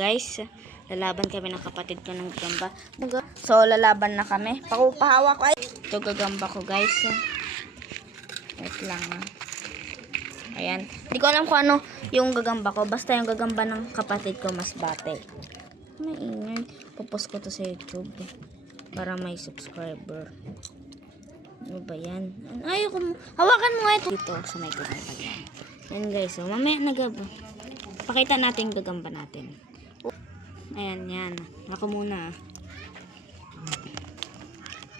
guys, lalaban kami ng kapatid ko ng gagamba. So lalaban na kami. Pakupahawa ko ay ito gagamba ko guys. Wait lang Ayan. Hindi ko alam kung ano yung gagamba ko. Basta yung gagamba ng kapatid ko mas bate. Maingay. Pupost ko to sa YouTube. Para may subscriber. Ano ba yan? Ayoko mo. Hawakan mo nga ito. Dito sa may gagamba yan. Yan guys. So mamaya nagaba. Pakita natin yung gagamba natin. Ayan yan. Ako muna.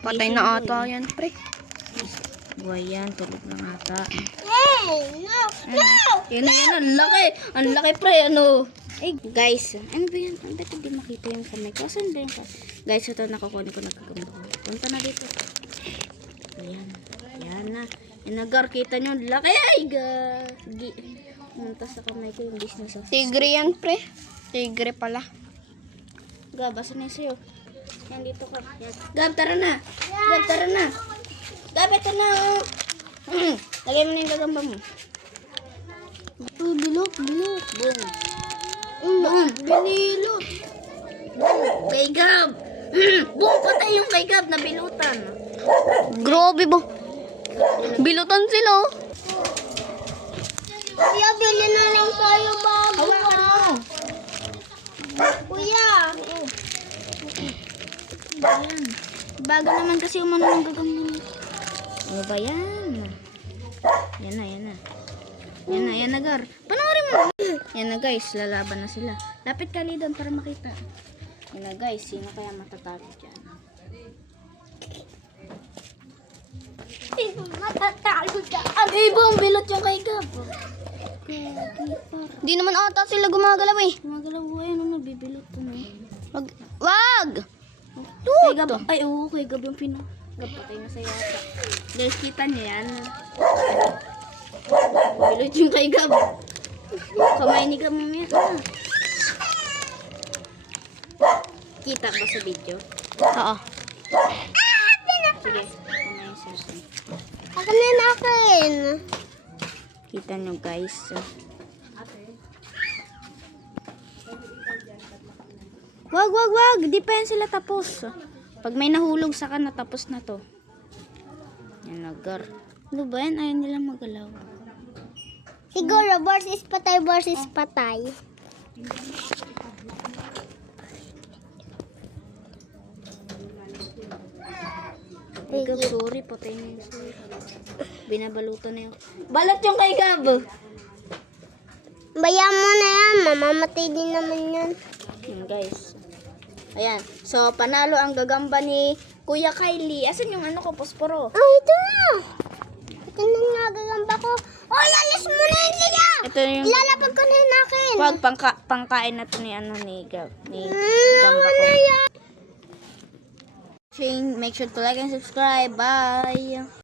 Patay na ata yan, pre. Buhay yan. Tulog na ata. Hey, no. Yan na. Ang laki. Ang laki pre. Ano? Eh guys. Ano ba yan? Ang ba't hindi makita yung kamay ko? Saan ba yung kamay? Guys, ito nakukunin ko nagkagamba ko. Punta na dito. Ayan. Yan na. Inagar. Kita nyo. Ang laki. Ay gagi. Punta sa kamay ko yung business of Tigre yan, pre. Tigre pala. Gab, basa na sa'yo. Yan dito ka. Yan. Gab, tara na. Gab, tara na. Gab, ito na. Lagay mo na yung gagamba mo. Bilot. Boom. Boom. Binilot. Kay Gab. Boom, patay yung kay Gab na bilutan. Grabe ba? Bilutan sila, oh. Kuya, bili na lang tayo bago. Hawakan mo. Kuya. Ayan. Bago naman kasi umano ng gagamba nito. Ano ba yan? Yan na. Yan na, Gar. Panoorin mo. Yan na, guys. Lalaban na sila. Lapit ka, Lidon, para makita. Yan na, guys. Sino kaya matatalo dyan? Matatalo ka. Ay, boom! Bilot yung kay Gab. Di naman ata sila gumagalaw, eh. Magalaw ko yan. Nabibilot ko na. Wag! Kay Gab. Ay, oo. Kay Gab yung pino. Gab, patay na sa yata. Guys, kita niya yan. Bilot yung kay Gab. Kamay ni Gab mamaya. Kita ba sa video? Oo. Sige. Kamay sa susunod. Akin na akin. Kita nyo guys. Wag. Di pa yan sila tapos. Pag may nahulog sa kan, natapos na to. Yan nagar. Ano ba yan? Ayaw nila magalaw. Siguro, versus patay. Ay Gab, sorry. Patay na yung sorry. Binabalutan na yung... Balat yung kay Gab! Bayan mo na yan. Mamamatay din naman yan. Yan guys. Ayan. So, panalo ang gagamba ni Kuya Kylie. Asan yung ano ko, posporo? Oh, ito na. Ito na nga gagamba ko. Oh, alis mo na yun siya. Ito yung... Ilalapag ko na yun akin. Wag, pangkain na to ni ano ni Gab. Ni gamba Ano ko. yan? Make sure to like and subscribe. Bye!